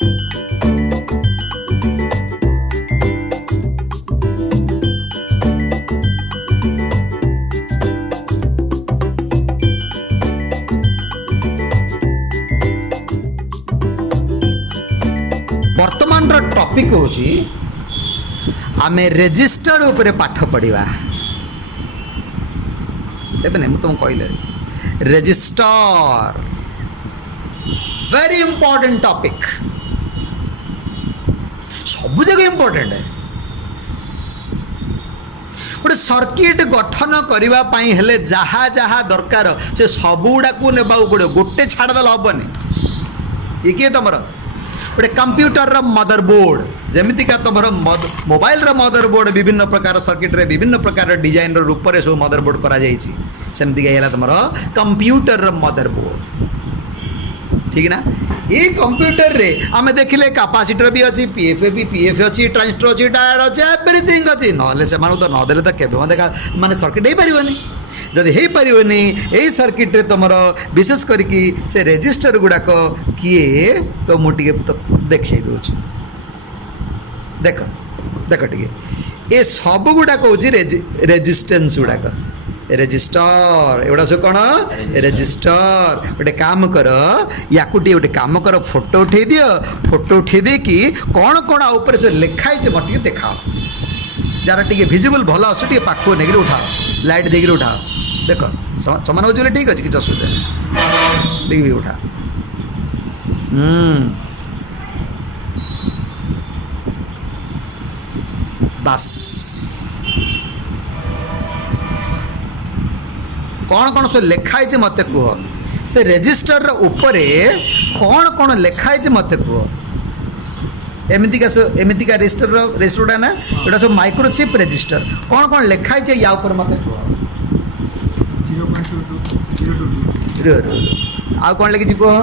वर्तमान टॉपिक हूँ आम रेजिस्टर उपरे पाठ पढ़ा देखे नहीं तुमको कहले रेजिस्टर वेरी इंपॉर्टेंट टॉपिक सब जगह इंपॉर्टेंट है गोटे सर्किट गठन करने हेले जहाँ जहाँ दरकार से सबुड़ा को नेबा पड़ो गोटे छाड़देल हेनी ये किए तुम गोटे कंप्यूटर मदरबोर्ड जमीका तुम मोबाइल मदरबोर्ड विभिन्न प्रकार सर्किट रे विभिन्न प्रकार डिजाइन रूप से सब मदरबोर्ड करमती तुम कंप्यूटर मदरबोर्ड ठीक ना ये कंप्यूटर रे आमे देखिले कैपेसिटर भी अच्छी पीएफ अच्छी ट्रांजिस्टर अच्छी डायोड अच्छी एवरीथिंग अच्छी ना से तो नदेले तो केबे देखा माने सर्किट हो पारिबनी जदि हो पारिबनी यही सर्किट रे तुमर विशेष करके से रेजिस्टर गुड़ाक किए तो मुझे तो देखे दूच देख देख टे ये सब गुड़ाक हूँ रेजिस्टेंस गुड़ाक रेजिस्टर एगुड़ा सब कौन रेजिस्टर गोटे काम कर या गोटे काम कर फोटो उठे दियो फोटो उठे देकी कौन कौन ऊपर से लिखाई मत देखाओ जार टे भिजिबल भल आस पाख नहीं उठाओ लाइट देकर उठाओ देख समान हो ठीक अच्छे किसी असुविधा देख उठा बस कौन कौन सब लिखाई मत कह से रेजिस्टर उपरे कौन कौन लिखाई मत कह एमतीका रेजिस्टर ना यहाँ सब माइक्रोचिप रेजिस्टर कौन कौन लिखाई या ऊपर मत कह आ कौन लिखी कह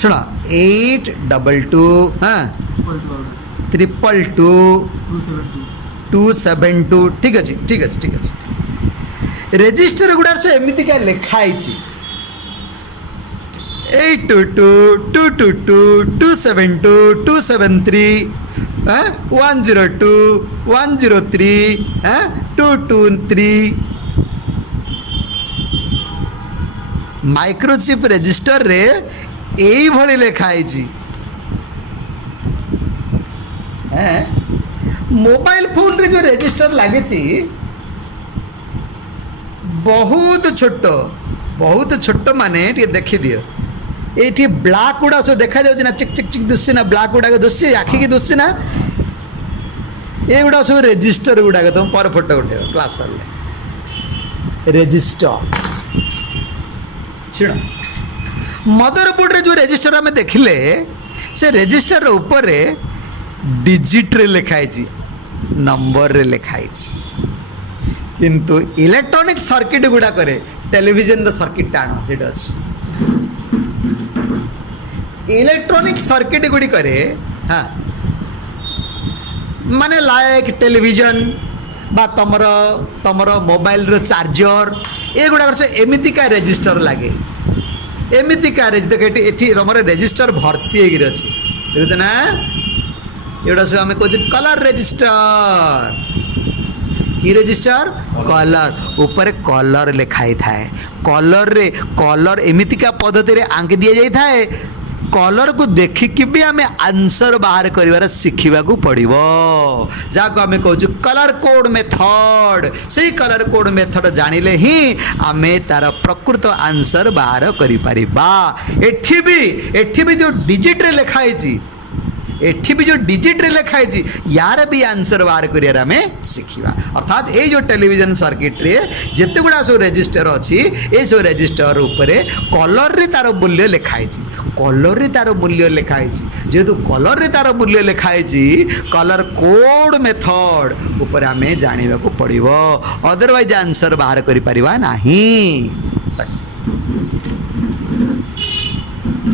शुण 822 हाँ 272 ठीक अच्छे ठीक अच्छे ठीक अच्छे रेजिस्टर गुड़ा सब एमतीका लिखाई 822 222 272 273 102 103 223 माइक्रोचिप रेजिस्टर रे यही भली लिखाई मोबाइल फोन रे जो रेजिस्टर लगी बहुत छोट माने देखी दियो ये ब्लैक गुड़ा सब देखा जाऊँ ना चिक चिक चिक दुसी ना ब्लैक गुड़ा दुसी आखि की दुसी ना ये गुड़ा सब रेजिस्टर गुड़ाक तुम पर फोटो उठे क्लास रेजिस्टर शुण मदरबोर्ड रे जो रेजिस्टर आम देखिले से रेजिस्टर ऊपर डिजिट रे लिखाई नंबर रे लिखाई किंतु इलेक्ट्रॉनिक सर्किट गुड़ा करे टेलीविजन सर्किट टाण से इलेक्ट्रॉनिक सर्किट गुड़ी करे हाँ माने लाइक टेलीविजन बा तमर तमर मोबाइल रो चार्जर ये गुड़ा से एमतीका रेजिस्टर लगे एमतीका देख ये तुम रेजिस्टर भर्ती होगी देख ना एटा सब आम कहे कलर रेजिस्टर की रेजिस्टर कलर ऊपर कलर लिखाई थाए कलर रे कलर एमतीका पद्धति रे आंकी दि जाई थाए कलर को देखिकी भी आम आंसर बाहर कर शिखा पड़ो जहाँ आम कहूँ कलर कोड मेथड से कलर कोड मेथड जानिले ही आम तार प्रकृत आंसर बाहर एठी भी जो डिजिट रे लिखाई एठी भी जो डिजिट रे लिखाई यार भी आंसर बाहर करियार आमे शिखिबा अर्थात ये जो टेलीविजन सर्किट रे जेते गुड़ा सब रेजिस्टर अच्छी ये सब रेजिस्टर उपरे कलर रे तार मूल्य लिखाई कलर रे तार मूल्य लिखाई जेहेतु कलर रे तार मूल्य लिखाई कलर कोड मेथड ऊपर आमे जानिबा को पड़िबो अदरवाइज आंसर बाहर करि परिबा नाही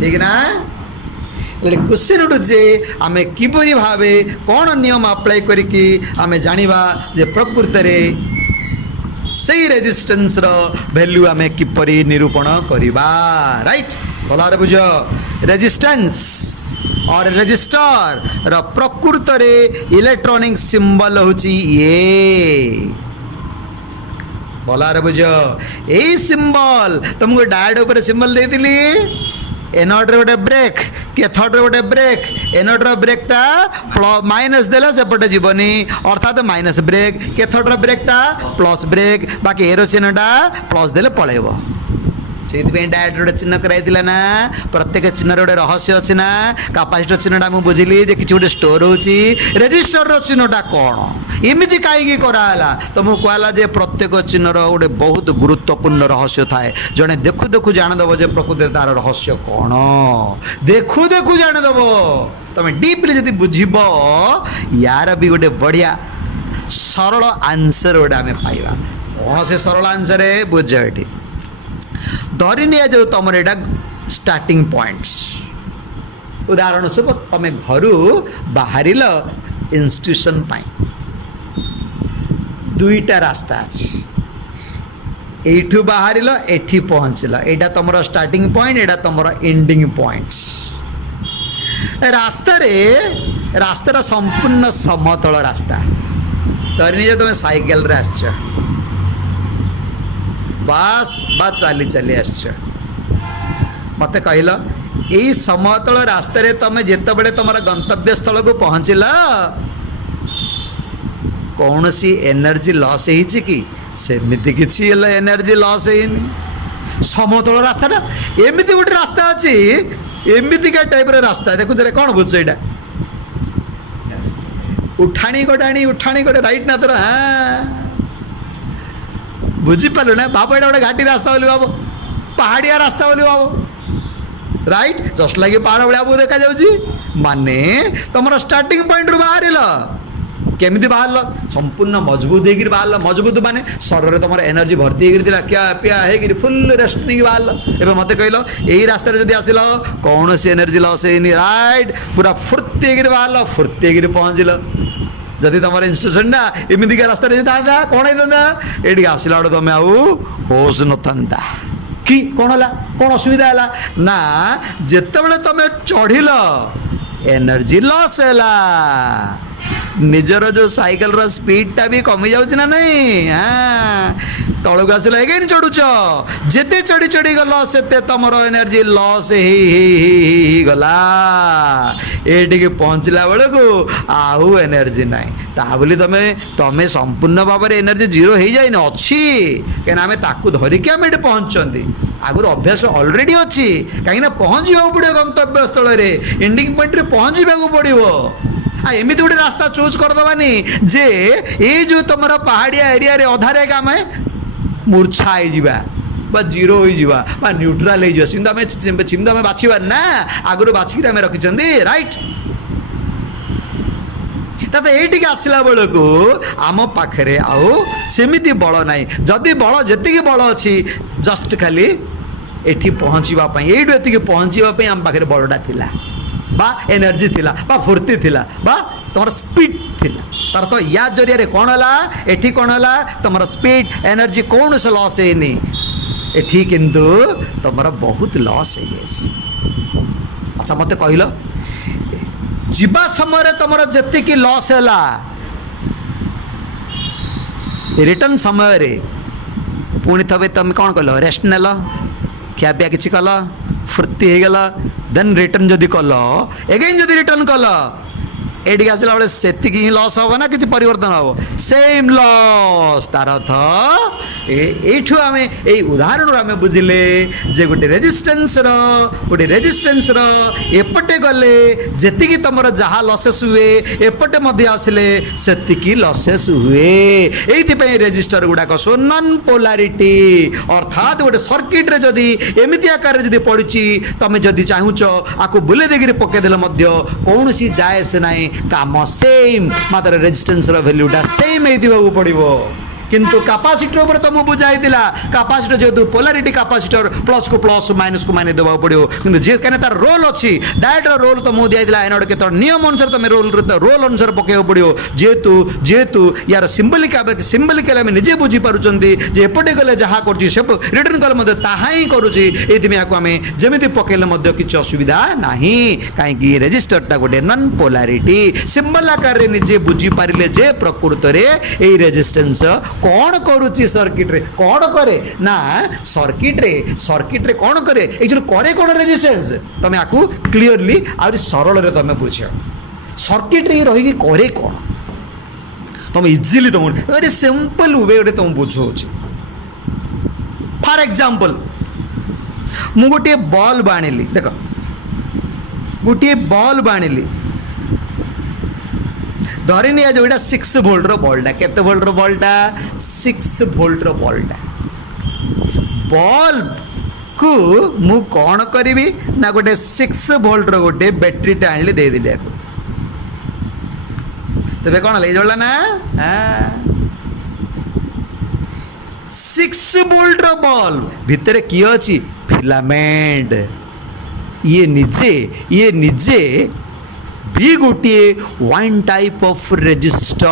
ठीक ना क्वेश्चन उठुचे आम किपरि भाव कौन नियम अप्लाई करिकी आम जानिबा जे प्रकृत से रेजिस्टेंस रो वैल्यू आम किपरि निरूपण करिबा राइट। भलरे बुझ रेजिस्टेंस और रेजिस्टर र प्रकृत रे इलेक्ट्रॉनिक सिंबल होची ये भलरे बुझ यही सिंबल तुमको डायोड ऊपर सिंबल देतिली एनोड रे गोटे ब्रेक कैथोड रे गोटे ब्रेक एनोड रे ब्रेकटा माइनस देला सेपटे जीवनी अर्थात माइनस ब्रेक कैथोड रे ब्रेकटा प्लस ब्रेक बाकी एरो चिन्हटा प्लस देले पळेबो से डायरेक्ट गोटे चिन्ह कराइला ना प्रत्येक चिन्ह गोटे रहस्य अच्छी ना कैपेसिटर चिन्हटा मुझे बुझिली कि गोटे स्टोर होची रेजिस्टर चिन्हटा कौन एमती कहीं कराला तो मुझे कहला जे प्रत्येक चिन्हर गोटे बहुत गुरुत्वपूर्ण रहस्य थाए जड़े देखु देखु जाणदेव जे प्रकृति तार रहस्य कौन देखु देखु जाणदेव तुम डीपली जब बुझब यार भी गोटे बढ़िया सरल आंसर गोटे आम पाइबा कौन से सरल आंसर है बुझ ये धरी नि जो तुम यहाँ स्टार्टिंग पॉइंट्स उदाहरण स्वरूप तुम घर बाहर इंस्टीट्यूशन दुईटा रास्ता अच्छी एठू बाहर एठी पहुँचल यहाँ तुम स्टार्टिंग पॉइंट यहाँ तुम एंडिंग पॉइंट्स रास्तार संपूर्ण समतल रास्ता धरी नि तुम साइकेल रे आस बस बा चली चली आस मत कहल यही समतल रास्त तुम जिते तुम गंतव्य स्थल को पहुँचल कौन सी एनर्जी लॉस है कि सेमती किसी एनर्जी लॉस है समतल रास्ता एमती गोटे रास्ता अच्छी एमतीका टाइप रास्ता देखु कौन बुझ यहाँ उठाणी गोटे राइट ना तोर हाँ बुझीपार ना बाबू यहाँ गोटे घाटी रास्ता बोली बाबू पहाड़िया रास्ता बोली बाबू राइट जस्ट लाइक पहाड़ भाया आपको देखा जाऊँगी माने तुम स्टार्टिंग पॉइंट रू बाहर केमी बाहर संपूर्ण मजबूत होकर बाहर मजबूत माने शरीर तुम एनर्जी भर्ती होकर क्या पिया है फुल रेस्ट नहीं बाहर एवं मत कहल यही रास्ते जब आसिल कौन सी एनर्जी लॉस है राइट पूरा फुर्ती होकर बाहर फुर्ती होकर पहुँचल जदि तुम इंस्टीट्यूशन एमतीका रास्ता था कौन होता ये आसला बेटे तुम आउ होश ना कि कौन है कौन असुविधा है ना जिते तुम चढ़ल एनर्जी लॉस है निजर जो साइकिल रो स्पीडटा भी कमी जाऊँ ना नहीं हाँ तौक आसला एगेन चढ़ुच जिते चढ़ी चढ़ी गल से तुम एनर्जी लॉस गला ये पहुँचला बेलू आउ एनर्जी ना बोली तुम तुम संपूर्ण भाव में एनर्जी जीरो हो जाए अच्छी कहीं आम ताकू धरिकी आम ये पहुँचती आगुरी अभ्यास अलरेडी अच्छी कहीं पहुँचा पड़ो गंतव्य स्थल एंडिंग पॉइंट पहुँचा पड़ो एमती गोटे रास्ता चूज करदबानी जे ये जो तुम पहाड़िया एरिया रे अधारे आम मूर्छा हो जीरो हो न्यूट्राल होमती आम बाछिबार ना आगुरी बाछिक आम रखिंट राइट तो ये आसला बेलू आम पाखे आमती बल ना जदि बल जी बल अच्छी जस्ट खाली एटी पहुँचापी ये पहुँचापी आम पाखे बलटा थिला बा एनर्जी थिला बा फुर्ती थिला बा तुम स्पीड थिला तार तो या जरिया कौन है एठी कौन है तुम स्पीड एनर्जी कौन से लॉस है एठी किंतु तुम बहुत लॉस है अच्छा मत कहल जीवा समय तुम जी लॉस है रिटर्न समय रे पुणी थे तुम कौन कल रेस्ट नेल खियापिया किसी कल फुर्ती हो गला देन रिटर्न जदि कल एगेन जदि रिटर्न कल ये आसला बेले से ही लॉस हम ना किसी परिवर्तन हम सेम लॉस तार अर्थ यू आम यही उदाहरण आम बुझिले जे गोटे रेजिस्टेंस एपटे गले जी तुम जहाँ लसेस हुए एपटे आसिले से लसेस हुए ये रेजिस्टर गुड़ाक सो नॉन पोलारिटी अर्थात गोटे सर्किट रे जदि एमती आकार जदि पड़ी तुम जदि चाहूच आपको बुले देकर पकईदेले कौन सी जाए से ना काम सेम मात्र रेजिस्टेंस वैल्यूटा सेम हो पड़ो किंतु कैपेसिटर ऊपर तुम बुझाई कैपेसिटर जेहेतु पोलारिटी कैपेसिटर प्लस को प्लस माइनस को माइनस देवा पड़ो किंतु जे कने तार रोल अच्छी डायरेक्ट रोल तुमको दिया एनोड के नियम अनुसार तुम रोल अनुसार पकेव पड़ो जेहेतु जेहेतु यार सिंबलिकल आम निजे बुझी पार्टी जे एपटे गले जहाँ कर रिटर्न कले ताहा ही करुच्ची ये आम जमी पकड़े किसी असुविधा ना कहीं रेजिस्टरटा गोटे नन पोलारिटी सिंबल आकार रे निजे बुझी पारे जे प्रकृत में रेजिस्टेंस कौन करुच्ची सर्किट रे कौन करे ना सर्किट रे कौन करे एक्चुअली करे कौन रेजिस्टेंस तुम आपको क्लीयरली आउरी सरल रे तुम बुझ सर्किट रे रही करे कौन तुम इजिली तुम वेरी सिंपल वे गोटे तुम बुझाऊँ फॉर एग्जांपल मु गोटे बल्ब आनिली देख गोटे बल्ब आनिली धरिनी आज जो 6 वोल्ट बल्टा केते वोल्ट बल्टा 6 वोल्ट बल्टा बल्ब को मु कौन करी ना गोटे 6 वोल्ट गोटे बैटेरी आनली दे दिली तेरे कौन ले जोड़ा ना 6 वोल्ट बल्ब भितर किए अच्छी फिलामेंट ये निजे भी गोटे वन टाइप ऑफ रेजिस्टर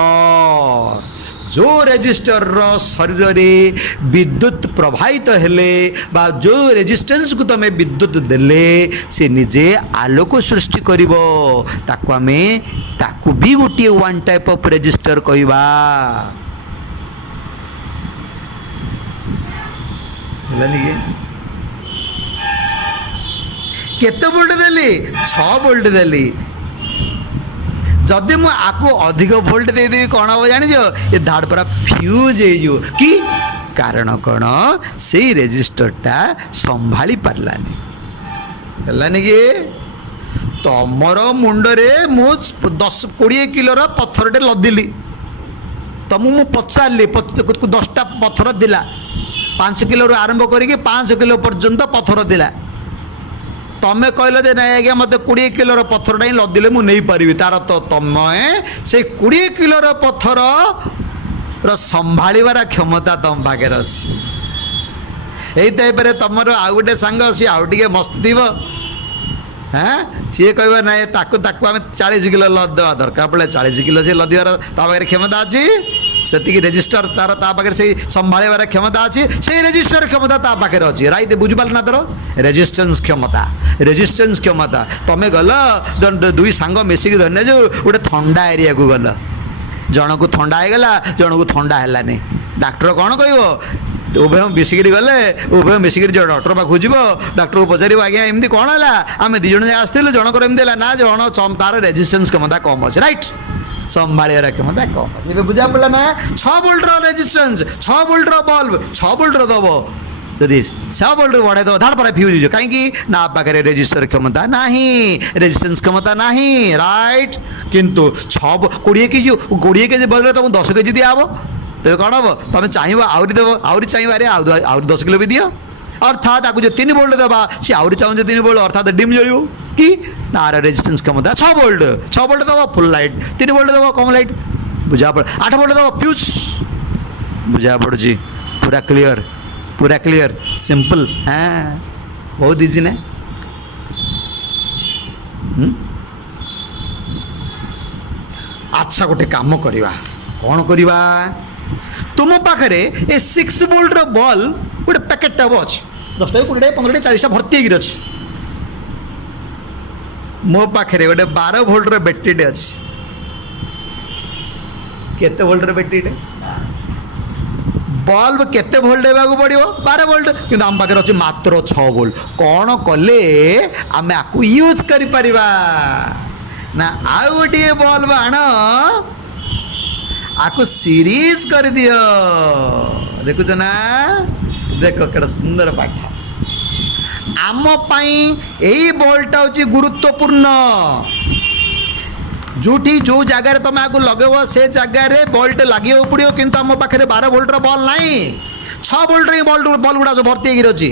जो रेजिस्टर शरीर रे विद्युत प्रवाहित हेले बा जो रेजिस्टेंस को तमे विद्युत देले से निजे आलोक सृष्टि करिवो ताको आमे ताको भी गोटे वन टाइप ऑफ रेजिस्टर कहवा केते वोल्ट देली 6 वोल्ट देली जदि मुझे आपको अधिक वोल्ट देदेवी कौन हम जान ये धाड़ पूरा फ्यूज हो कि कारण कौन से रेजिस्टरटा संभाली पार्लानी कि तमर मुंडरे मु 10-20 किलोर पत्थरटे लदिली तुमको मु पचारि 10टा पत्थर दिला 5 किलो आरंभ करके 5 किलो पर्यंत पत्थर दिला तमें कहल जे ना आज्ञा मत 20 किलोर पत्थरटा ही लदिले मुझे नहीं पारि तार तो तुम से 20 किलोर पत्थर संभाळिबार क्षमता तुम पाखे अच्छी यही तुम आउ गोटे सांग सी आउ टे मस्त थी हाँ सी कह ना ताकू आम 40 किलो लदवा दरकार पड़े 40 किलो से लदिवार पाखे क्षमता अच्छी से रेजिस्टर तार पाखे से संभाळिबार क्षमता अच्छी से रेजिस्टर क्षमता ता पाखे अच्छी राइट बुझिपार ना तोर रेजिस्टेंस क्षमता तमें गल दुई सांग मिसिक धरने जो गोटे ठंडा एरिया को गल जन को ठंडा होगला जन को ठंडा है डाक्टर कौन कह उभय मिसिक गले उभय मिसिक जो डॉक्टर पाखु जीव डॉक्टर को पचार आज्ञा एमती कौन है आम दी जन आसलु जनकर एमती है ना जन तार रेजिस्टेंस क्षमता कम अच्छे राइट संभाड़ क्षमता कम अच्छे बुझा पड़ा ना 6 volt resistance 6 volt bulb 6 volt दब जदि 6 वोल्ट बढ़ाई दब धाड़ पर फ्यूज हो कहीं ना पाखे रेजिस्टर क्षमता ना रेजिस्टेंस क्षमता ना राइट किंतु 20 केजी बल्ब तुमको 10 केजी दिया हम तेज कौन हम तुम चाह आहरी देव आहरी चाहिए अरे आहरी 10 किलो भी दियो अर्थात आपको जो 3 वोल्ट देवा सी आहरी चाहूँ 3 वोल्ट अर्थात डिम जल कि ना रेजिस्टेंस क्षमता 6 वोल्ट दब फुल लाइट 3 वोल्ट दब कम लाइट बुझा पड़ 8 वोल्ट दब फ्यूज बुझा पड़ी पूरा क्लियर सिंपल हाँ बहुत इजी ना अच्छा गोटे काम करवा कौन करवा तुम पाखे ए 6 वोल्ट बल्ब गोटे पैकेट टाइप अच्छे 10 20 15 40 भर्ती अच्छी मो पाखे गोटे 12 वोल्ट बैटेरी अच्छी केते वोल्ट बैटेरी बल्ब केते वोल्ट देवाक पड़ो 12 वोल्ट किंतु आम पाखे अच्छे मात्र 6 वोल्ट कौन कले आम आपको यूज कर ना आउ गोटे बल्ब आण आपको सीरीज कर दियो देखुच ना देख केड़ा सुंदर पाठ आम पाई यही बल्बटा हूँ गुरुत्वपूर्ण जोठी जो जगार तुम आपको लगेब से जगार बल्ब लगे पड़ो किंतु आम पाखे 12 वोल्टर बल्ब ना 6 वोल्टर बल्ब गुड़ा सब भर्ती होगी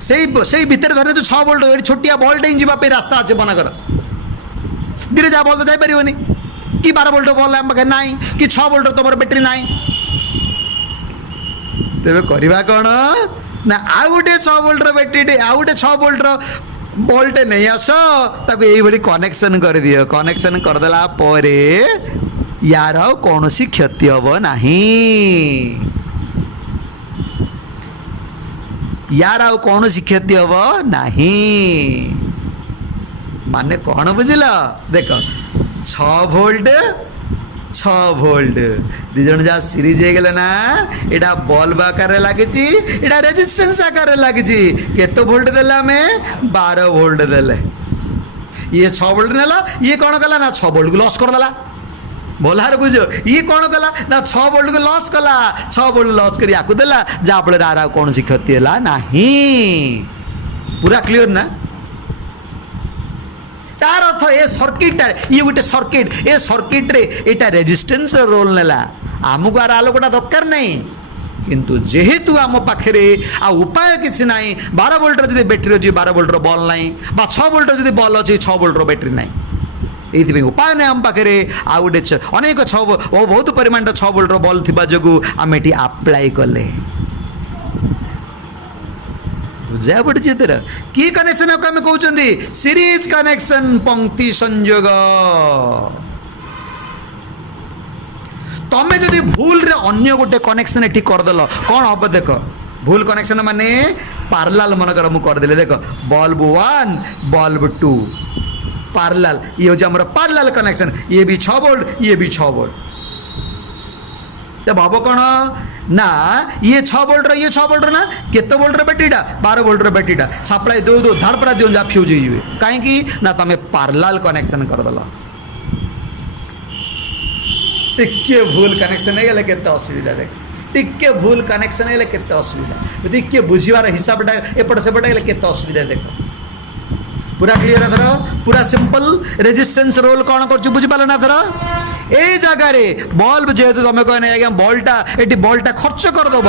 से भितर धर जो 6 वोल्ट छोटिया बल्ब ही जावाई रास्ता अच्छे बनाकर धीरे जा बल्ब जापर कि 12 वोल्ट बल्ब आम पाखे ना कि 6 वोल्ट तुम बैटेरी ना तेरे करवा कौन ना आउ गोटे 6 वोल्टर बैटेरी आउ गोटे 6 वोल्टर बोल्ट नहीं आस ताको ये कनेक्शन कर दियो कनेक्शन करदेला परे यार कौन सी क्षति हम ना यार आउ कौन सी क्षति हम ना माने कौन बुझिल देख 6 वोल्ट 6 वोल्ट दिज जहाँ सीरीज हो गले ना यहाँ बल्ब आकार लगी यहाँ रेजिस्टेंस आकार लगी केते वोल्ट देले आम 12 वोल्ट देले ये 6 वोल्ट नेला ये कौन कला ना 6 वोल्ट को लॉस करदेला भलार बुझ ये कौन कला ना 6 वोल्ट को लॉस कला 6 वोल्ट लॉस कर देला जहाँफल आर कौन सी क्षति है ना पूरा क्लीयर ना तार अर्थ ए सर्किट ये गोटे सर्किट ए सर्किट रे एटा रेजिस्टेंस रोल नेला आमको आर आलोकटा दरकार नहीं किंतु जेहेतु आम पाखे आ उपाय किसी ना 12 वोल्ट जब बैटेरी अच्छी 12 वोल्ट बल्ब ना 6 वोल्ट जब बल्ब अच्छी 6 वोल्ट बैटेरी ना ये उपाय ना आम पाखे आ गोटे अनेक 6 बहुत परिमाण 6 वोल्ट बल्ब थी जो आम ये आप्लाय कले बुझा पड़ी तेर कि कनेक्शन आम कहते सीरीज कनेक्शन पंक्ति संयोग तमें जदि भूल रे अन्य गोटे कनेक्शन एटी करदेल कौन हम देख भूल कनेक्शन माने पार्लाल मनकर मुझे करदेली देख बल्ब 1 बल्ब 2 पार्लाल ये हूँ आम पार्लाल कनेक्शन ये भी 6 वोल्ट ये भी 6 वोल्ट तब हम कौन ना ये 6 वोल्ट ये 6 वोल्ट ना केते वोल्ट बैटेरीटा 12 वोल्ट बैटेरीटा सप्लाई दो दो धाड़ पड़ा दियो जा फ्यूज हो कहीं ना तुम पार्लाल कनेक्शन करदेल टिके भूल कनेक्शन है केते असुविधा देख टिके भूल कनेक्शन है केते असुविधा टिके बुझीवार हिसाबटा एपट सेपट है केते असुविधा देख पूरा क्लियर थर पूरा सिंपल रेजिस्टेंस रोल कौन कर बुझिपाल ना थर ए जगार बल्ब जेहेतु तुम कहना आज्ञा बल्टा ये बल्टा खर्च करदेव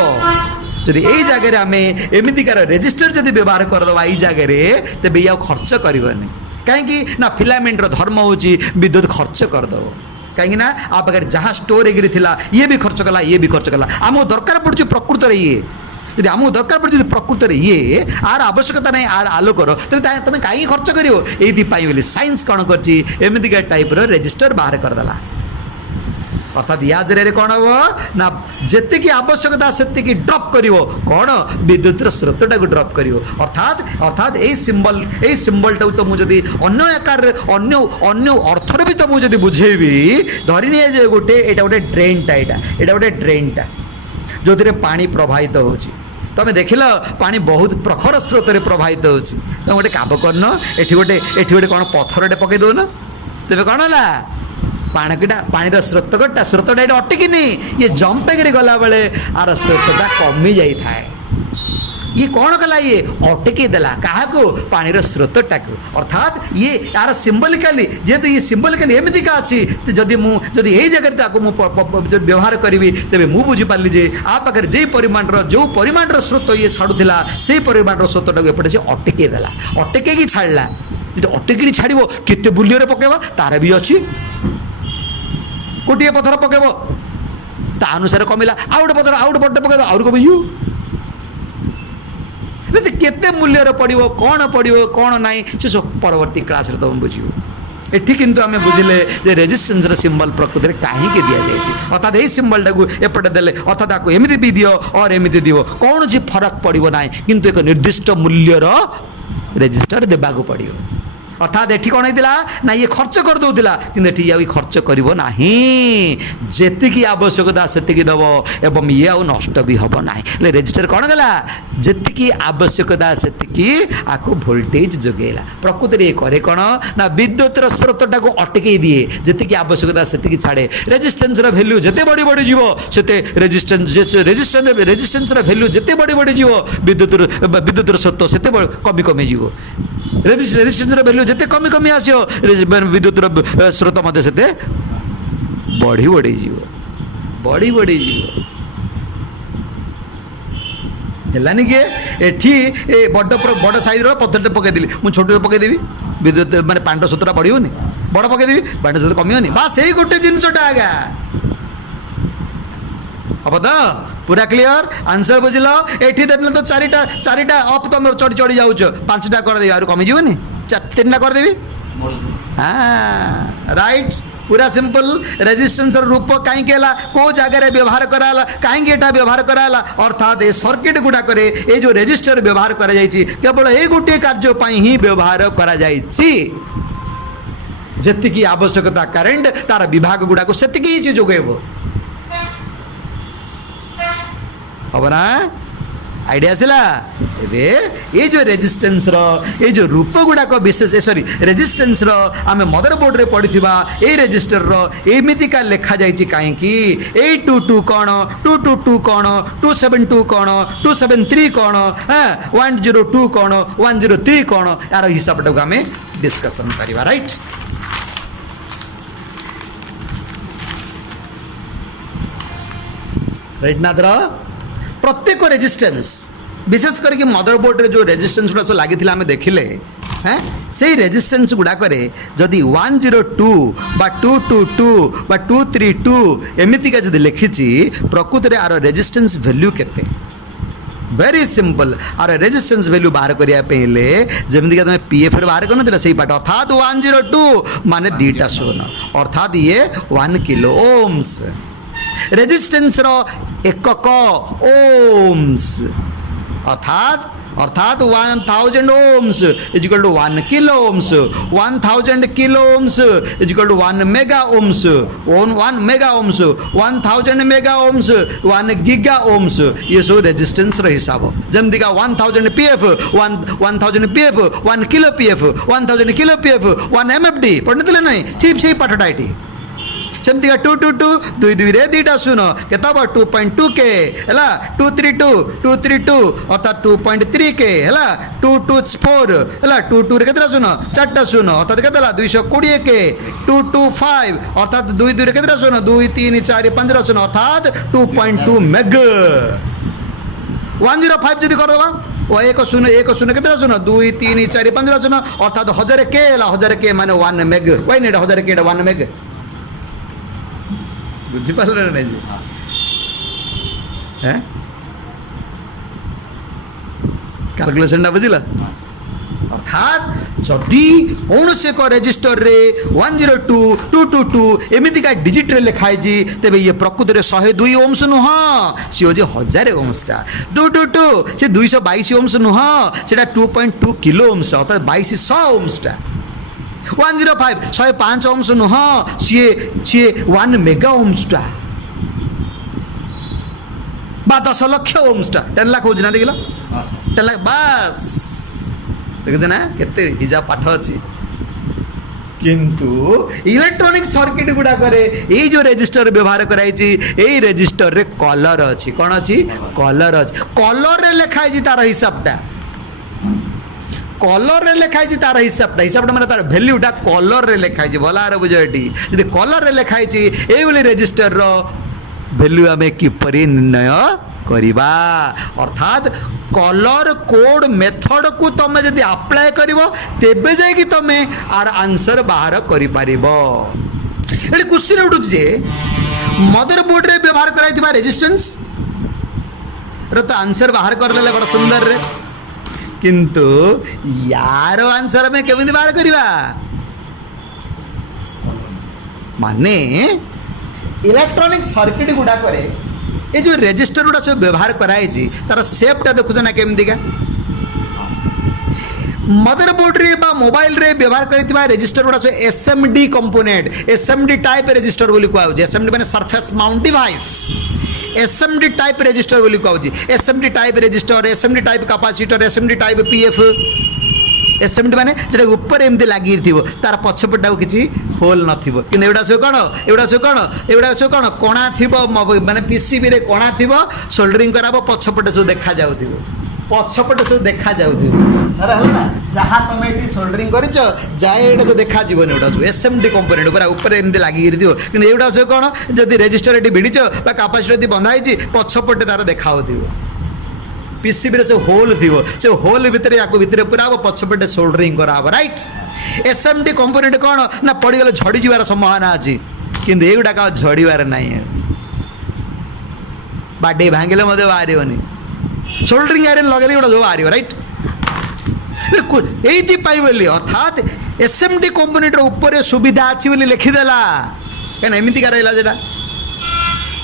जदि यही जगह आम एमतीकार रेजिस्टर जब व्यवहार करदे ये जगह तेज ये खर्च करनी कहीं ना फिलामेंट धर्म हूँ विद्युत खर्च करदेव कहीं ना आ पाखे जहाँ स्टोर होता ये भी खर्च कला ये भी खर्च कला आम दरकार पड़े प्रकृत ये यदि आमको दरकार पड़े प्रकृत ये आर आवश्यकता नहीं आर आलोकर तेज तुम कहीं खर्च कर ये साइंस कौन करमतीका टाइप रेजिस्टर बाहर करदेला अर्थात या जरिए कौन हम ना जी आवश्यकता से ड्रप कर कौन विद्युत स्रोतटा को ड्रप कर अर्थात यही सिंबलटा तो मुझे अन्य आकार अन्य अर्थर भी तो मुझे बुझेबी धरी नहीं गोटे यहाँ गोटे ड्रेनटा यहाँ गोटे ड्रेनटा जो पानी प्रवाहित हो तुम देख लो पानी बहुत प्रखर स्रोत प्रवाहित हो तुम गोटे काम करन एटी गोटे कौन पथरटे पकई दौन तेज कौन है पानी स्रोतटा स्रोतटा ये अटकिनी ये जंप कर गला बेले आर स्रोतटा कमी जाए ये कौन कला ये अटकी देला क्या पानी स्रोतटा को अर्थात ये यार सिंबलिकाली जेहेतु ये सिंबलिकाली एमतीका अच्छी जदि मुझे यही जगह व्यवहार करी तेरे मुझे बुझीपारि जे आ पाखे जो परिमाण स्रोत ये छाड़ूला से परिमाण स्रोतटा को एपटे से अटकी देला अटके छाड़ा जो अटकी छाड़ केते बुलियों पकेबा तार भी अच्छी गोटे पथर पकेब ता अनुसार कमिला आउ गोटे पथर आउ गोटे बड़े पकेब आउ कमियो केते मूल्य पड़ो कौन पड़ो कौन ना से सब परवर्ती क्लास तुम बुझ एटी किंतु आम बुझे रेजिस्टेंस सिंबल प्रकृति में कहीं दि जाए अर्थात यही सिंबलटा को एपटे देले अर्थात आपको एमती भी दियो और एमती दिव कौन सी फरक पड़ो ना किंतु एक निर्दिष्ट मूल्यर रेजिस्टर देवाक पड़ो अर्थात एटी कौन होता ना ये खर्च कर दूला कि ये खर्च करना जी आवश्यकता से दब एवं ये आउ नष्ट भी हम ना रेजिस्टर कौन गला जी आवश्यकता से आपको वोल्टेज जोगेला प्रकृति में करे कौन ना विद्युत स्रोतटा को अटकई दिए जी आवश्यकता से छाड़े रेजिस्टेंस वैल्यू जिते बढ़ी बढ़ी जीव से रेजिस्टेंस वैल्यू जिते बढ़ी बढ़ी जीव विद्युत स्रोत से कमी कमी जीव रेजिस्टेंस वैल्यू जिते कमी कमी आसो विद्युत स्रोत से बढ़ी बढ़ी जीव बढ़ी बढ़ी जीव है कि एठी बड़ बड़ साइज पत्थर पकईदेली मुझे छोटे पकईदेवी विद्युत माने पांड सूत्र बढ़ियोनी बड़ पकईदेवी पांड सूत्र कमियोनी बास यही गोटे जिनसटा आज्ञा हम तो पूरा क्लियर आंसर बुझल ये देखने तो चारिटा अप तुम चढ़ी चढ़ी जाऊच 5टा करदेवी आर कमिजोनी 3टा करदेवी हाँ राइट पूरा सिंपल रेजिस्टेंस रूप कहीं को जगह व्यवहार कराला कहीं व्यवहार कराला अर्थात ये सर्किट गुड़ाक ये जो रेजिस्टर व्यवहार करा जायछि केवल ये गोटे कार्य ही व्यवहार करा जायछि जेतिकी आवश्यकता करेंट तार विभाग गुड़ाक से जोगेब हम ना आइडिया आसला ये जो रेजिस्टेंस ये जो रूप गुड़ाक विशेष सॉरी रेजिस्टेंस आम मदरबोर्ड रे पढ़ा ये रेजिस्टर एमितिका लिखा जाइए कहीं 822 कौन 222 कौन 272 कौन 273 कौन 102 कौन 103 कौन यार हिसाब टाक आम डिस्कसन करवा राइट राइट नादर प्रत्येक रेजिस्टेंस विशेष करके मदरबोर्ड रे जो रेजिस्टेंस गुड़ा सब लगी आम देखिले हैं से रेजिस्टेंस गुड़ाक जदि 102 बा 222 बा 232 एमितिका जदि लिखी प्रकृत में आर रेजिस्टेंस वैल्यू केते very simple R resistance value बाहर करने जमीक तुम पीएफ बाहर कर से पाठ अर्थात 102 माने 2टा शून्य अर्थात ये 1 किलो ओम्स रेजिस्टेंस एकक ओम्स अर्थात 1000 ohms is equal to 1 kilo ohms 1000 kilo ohms is equal to 1 mega ohms 1 mega ohms 1000 mega ohms 1 giga ohms ये सब रेजिस्टेंस हिसाब जमती का 1000 pf 1000 pf 1 kilo pf 1000 kilo pf 1 mfd पढ़ने नहीं ठीक से पाठटा ये सेमती 222 दुई दुई रे 2टा शून्य केता 2.2 के है 232 अर्थात 2.3 के है 224 है 22 रे केता शून्य 4टा शून्य अर्थात केता 220 के 225 अर्थात दुई दुई रे केता शून्य 2 3 4 5 शून्य अर्थात 2.2 मेग 105 जदि करदबा ओ एक शून्य केते शून्य 2 3 4 5 शून्य अर्थात 1000 के माने 1 मेग वही नहीं 1000 के 1 मेग बुझीपार नहीं कैलकुलेशन बुझला अर्थात जदि कौन से एक रेजिस्टर रे 102 222 एमितिका डिजिट रे लिखाई तेबे ये प्रकृत रे 102 ओम्स नुह सी हो 1000 ओम्स टा 222 से 222 ओम्स नुह सेटा 2.2 किलो ओम्स अर्थात 2200 ओम्स टा 105 105 ओम्स नुह सी 1 मेगा ओम्स टा बा 10 लाख ओम्स टा 10 लाख हो ना देखिल 10 लाख बस देखिए ना केते हिसाब पाठ अच्छी किंतु इलेक्ट्रॉनिक सर्किट गुड़ाक ये जो रेजिस्टर व्यवहार कराई रेजिस्टर रे कलर अच्छी कौन अच्छी कलर अच्छी कलर रे लिखाई तार हिसाबटा कलर रे लिखाई तार हिसाबटा माने तार वैल्यूटा कलर रे लिखाई भलार बुझ ये यदि कलर रे लिखाई ये रेजिस्टर रो वैल्यू आम किपरि निर्णय करिबा अर्थात कलर कोड मेथड को तुम जदि अप्लाई करिवो तेबे जाय कि तुम आर आंसर बाहर करि पारिबो एडी क्वेश्चन उठु जे मदरबोर्ड रे व्यवहार कराइतिबा रेजिस्टेंस रो तो आंसर बाहर कर देले बड़ा सुंदर रे किंतु यार आंसर में केमिति बाहर करिबा माने इलेक्ट्रॉनिक सर्किट गुडा करे ये जो रेजिस्टर गुड़ा सब व्यवहार कराई तार सेपटा देखुच ना केमतिका मदरबोर्ड रे बा मोबाइल रे व्यवहार करथिबा रेजिस्टर गुड़ा सब SMD component SMD type resistor बोली कहौ एसएमडी माने surface mount device SMD type resistor बोली कहौ SMD type resistor SMD type capacitor SMD type PF SMD माने जेटा ऊपर एमती लगी तार पछपटा किसी होल नथिबो कि एवडा सब कौन कणा थिबो माने पीसीबी रे कणा थिबो सोल्डरिंग कराबो पछपटे सब देखा जाउथिबो पछपटे सब देखा जाउथिबो अरे हला जहा तमे एटी सोल्डरिंग करिचो जाय एटा तो देखा जीवन एवडा सब एसएमडी कंपोनेंट ऊपर एमती लगी दियो कि एवडा सब कौन जदि रेजिस्टर एटी भिडिचो बा कैपेसिटर दी बंधा हिची पछपटे तार देखा होथिबो पीसीबी रे से होल थिबो से होल भितर याको भितर पूरा पछपटे सोल्डरिंग कराबो राइट एसएमडी कंपोनेंट कौन ना पड़गले झड़ी जबार संभावना अच्छी किंतु एगुड़ाक झड़बार ना बाडे भांगिले बाहर सोल्डरिंग आयरन लगे गोटे जो बाहर राइट ये बोली अर्थात एसएमडी कंपोनेंट ऊपर सुविधा अच्छी बोली लिखिदेला कहीं एमतीका रहा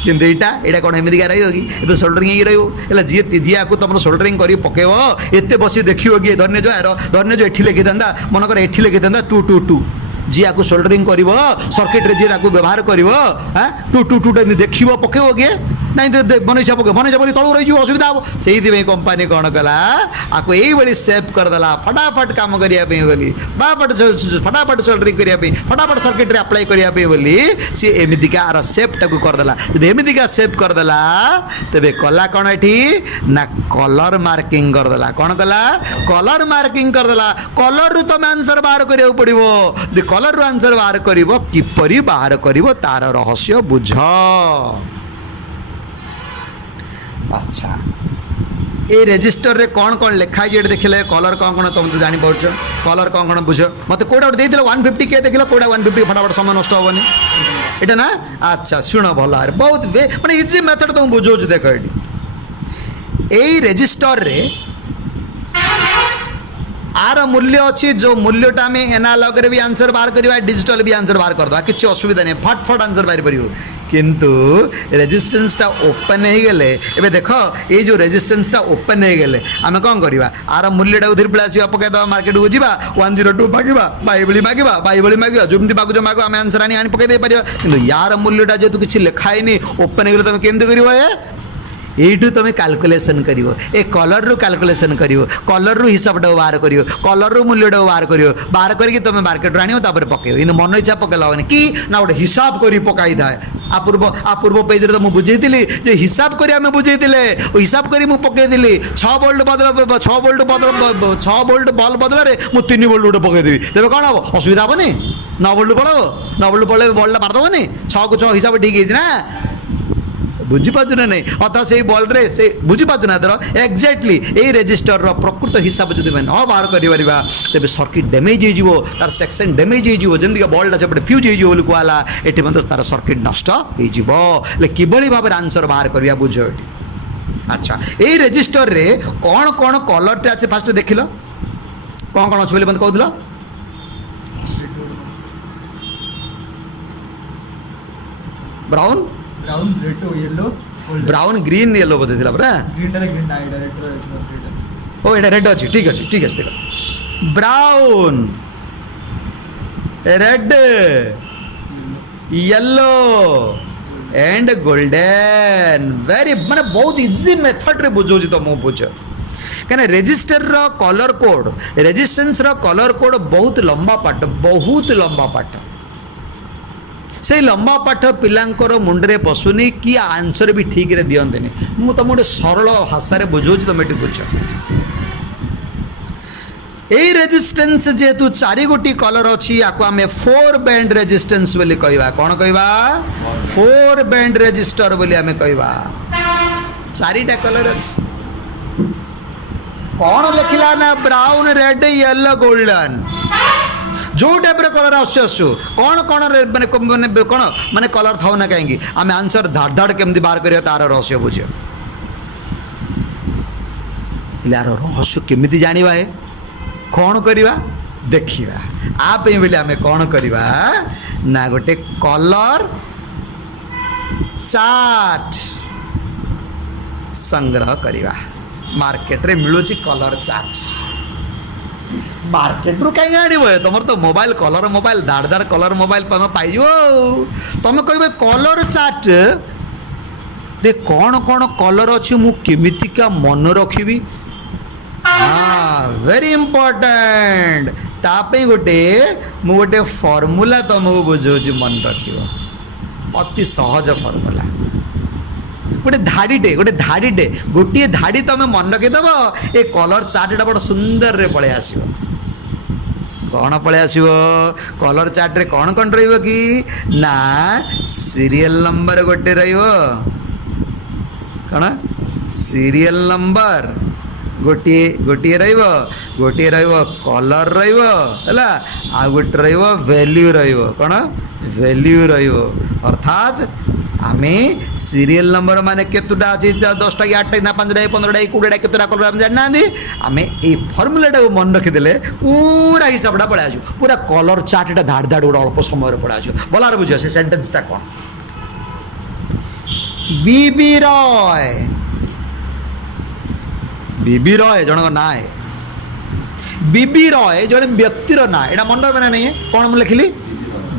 किंतु यहाँ कौन एमतीका रही तो सोल्डरिंग रही जी जी आपको तुम सोल्डरिंग कर पकेब एत बस देखिए कि धन्य जो यार धन्य जो ये लिखि था मनकर ये लिखि था 222 जी आपको सोल्डरिंग कर सर्किट रे जी व्यवहार कर 222 देख पकेब किए ना बनईसा पके बनईसा बोली तलू रही असुविधा हम से कंपानी कौन कला आपको यही सेव करदेला फटाफट काम करने बोली फटाफट सोल्डरिंग करने फटाफट सर्किट रे अप्लाई करने बोली सी एमतीका सेफ्टा को करदेला जब एमतीका सेव करदेला तेरे कला कौन ये ना कलर मार्किंग करदेला कौन कला कलर मार्किंग करदेला कलर रू तुम आंसर बाहर करा पड़ो कलर रू आंसर बाहर कर किपरि बाहर कर तार रहस्य बुझ अच्छा ये रजिस्टर रे कौन कौन लिखाई ये देखिले कलर कौन कौन तुम तो जानी पार्छ कलर कौन कौन बुझ मत कोटा दे 150 के देखिल कोटा 150 फटाफट समय नष्ट हेनी यहाँ ना अच्छा शुण भल बहुत माने इजी मेथड तुम बुझाऊ देख ये रजिस्टर रे आर मूल्य अच्छी जो मूल्यटा आम एनालग रे भी आंसर बाहर करवा डिजिटल भी आंसर बाहर करदे किसी असुविधा नहीं फट आंसर बाहर कर किंतु रेजिस्टेंसटा ओपन हो गले एबे देख ये जो रेजिस्टेंसटा ओपन हो गले आम कौन करवा आर मूल्यटा उधर पे आसवा पकईदे मार्केट को जीवा 102 मागिबा बाई मागिबा जमी मागुच माग आम आंसर आनी पकईदे पार कि यार मूल्यटा जेहतु किसी लिखाई ओपन हो गले तुम केमती कर यू तुम कैलकुलेशन कर कलर रू कैलकुलेशन कर कलर रू हिसाबटा बाहर कर कलर रू मूल्यटा बाहर करके तुम मार्केट आनी पकड़ इन मन इच्छा पकड़ा हेनी कि ना गोटे हिसाब कर पकई था आ पूर्व पेज तो मुझे बुझे हिसाब कर बुझे हिसाब कर पकईदी 6 वोल्ट बदल 6 वोल्ट बदल 6 वोल्ट बल्ब बदल मुझे 3 वोल्ट गोटे पकईदेवी तेज कौन हम असुविधा हेनी 9 वोल्ट पड़ो 9 वोल्ट पड़े बल्बटा मारदेवनी 6 को 6 हिसाब ठीक है ना बुझीपार ना नहीं अर्थात से बल्ब रे से बुझीपार ना धर एक्जाक्टली यही रेजिस्टर प्रकृत हिसाब जब न बाहर कर तेज सर्किट डैमेज हो तार सेक्शन डैमेज हो जमीक बल्बटा सेपटे फ्यूज हो कहला ये तार सर्किट नष्ट हो किभली भाव आंसर बाहर करवा बुझ अच्छा यही रेजिस्टर रे कौन कौन कलर अच्छे फास्ट देख लो कौन कौन अच्छे मत कहूल brown brown red yellow brown green yellow बोलते थिला परा ग्रीन ना रेड ओ एटा रेड अछि ठीक अछि देखो brown red yellow and golden very माने बहुत इजी मेथड रे बुझौछि तो मो बुझ कने रेजिस्टर रो कलर कोड रेजिस्टेंस रो कलर कोड बहुत लंबा पाठ से लंबा पाठ पिलांकर मुंडरे पशुनी कि आंसर भी ठीक रे दियंतेनी मु तुम गोटे सरल भाषा रे बुझौछि तुम एटी बुझ यही रेजिस्टेंस जेहेतु 4 गोटी कलर अच्छी आपको आम 4 बैंड रेजिस्टेंस बोली कहवा कौन कहवा 4 बैंड रेजिस्टर बोली आम कहवा 4टा कलर अच्छी कौन लिखला ना ब्राउन रेड येलो गोल्डन जो टाइप कलर आसु कौन कौन माने कौन माने कलर था ना कहीं आम आंसर धाड़ धाड़ केमती बाहर कर तार रहस्य बुझ यार रहस्य केमिति जानिबा है कौन करवा देखा आप बोले आम कौन करवा ना गोटे कलर चार्ट संग्रह करवा मार्केट रे मिलूची कलर चार्ट मार्केट रू कहीं आण तुम तो मोबाइल कलर मोबाइल दाड़ दाड़ कलर मोबाइल तुम पाइज तुम कह कलर चार्ट रे कौन कौन कलर अच्छी मुमितिका मन रखी हाँ वेरी इंपोर्टेंट तापे गोटे गोटे फॉर्मूला तुमको बुझाऊँ मन रख अति सहज फॉर्मूला गोटे धाड़ीटे गोटे धाड़ी तुम मन रखीदेव ये कलर चार्टा बड़ सुंदर रे पलि आस कौन पलि आस कलर चार्ट रे कौन कौन कि ना सीरियल नंबर गोटे कौन सीरियल नंबर गोटे गोटे गोटे कलर रहा आ गोटे वैल्यू कौन वैल्यू अर्थात आमे सीरियल नंबर माने केतुटा अच्छी 10टा कि 8टा ना 5टा 15टा 20टा केतुटा कलर आम जाना आम ये फर्मुलाटा मन रखीदे पूरा हिसाबटा पड़े आसो पूरा कलर चार्टा धाड़ धाड़ गोटे अल्प समय पड़े आसो भलार बुझ से सेन्टेन्सटा कौन बीबी रॉय जन ना है बीबी रॉय जड़े व्यक्तिर ना यहाँ मन रहा नहीं कौन मुझे लिखिली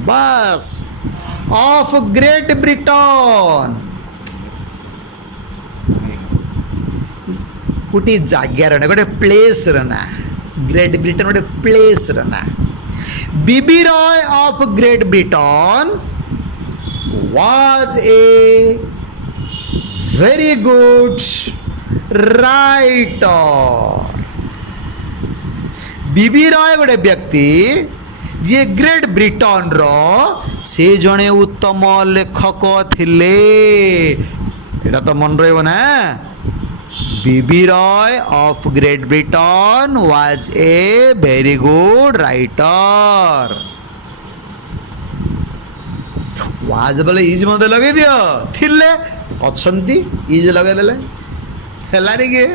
बस ऑफ ग्रेट ब्रिटेन गोटे जगार ना गोटे प्लेस ना ग्रेट ब्रिटेन गोटे प्लेस ना B B Roy of Great Britain was a very good writer B B Roy गोटे व्यक्ति जी ग्रेट ब्रिटेन रो से जड़े उत्तम लेखक थिले एटा तो मन रही ना B B Roy of Great Britain was a very good writer was बोले इज मत लगे दियो थिले अच्छी इज लगे देले हेलानी कि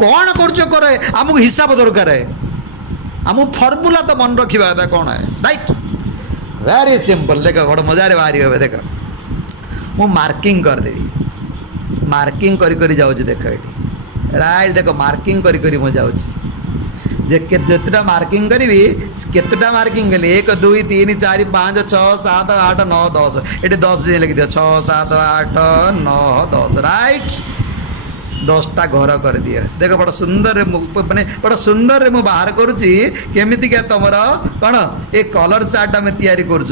कौन कर आमको हिसाब दरकार है आम फर्मुला तो मन रखा था कौन है राइट वेरी सिंपल देख गोटे मजार बाहर हे देख मु मार्किंग करदेवी मार्किंग करी जाऊँ देख ये राइट देख मार्किंग करी मु जाऊँ जे जितना मार्किंग करी केतटा मार्किंग कली 1 2 3 4 5 6 7 8 9 10 ये 10 लिखि दियो 6 7 8 9 10 राइट 10टा घर कर दिए देख बड़ा सुंदर माने बड़ा सुंदर मु बाहर करुच्ची केमिति क्या तुमर कौन ये कलर चार्ट आम तैयारी कर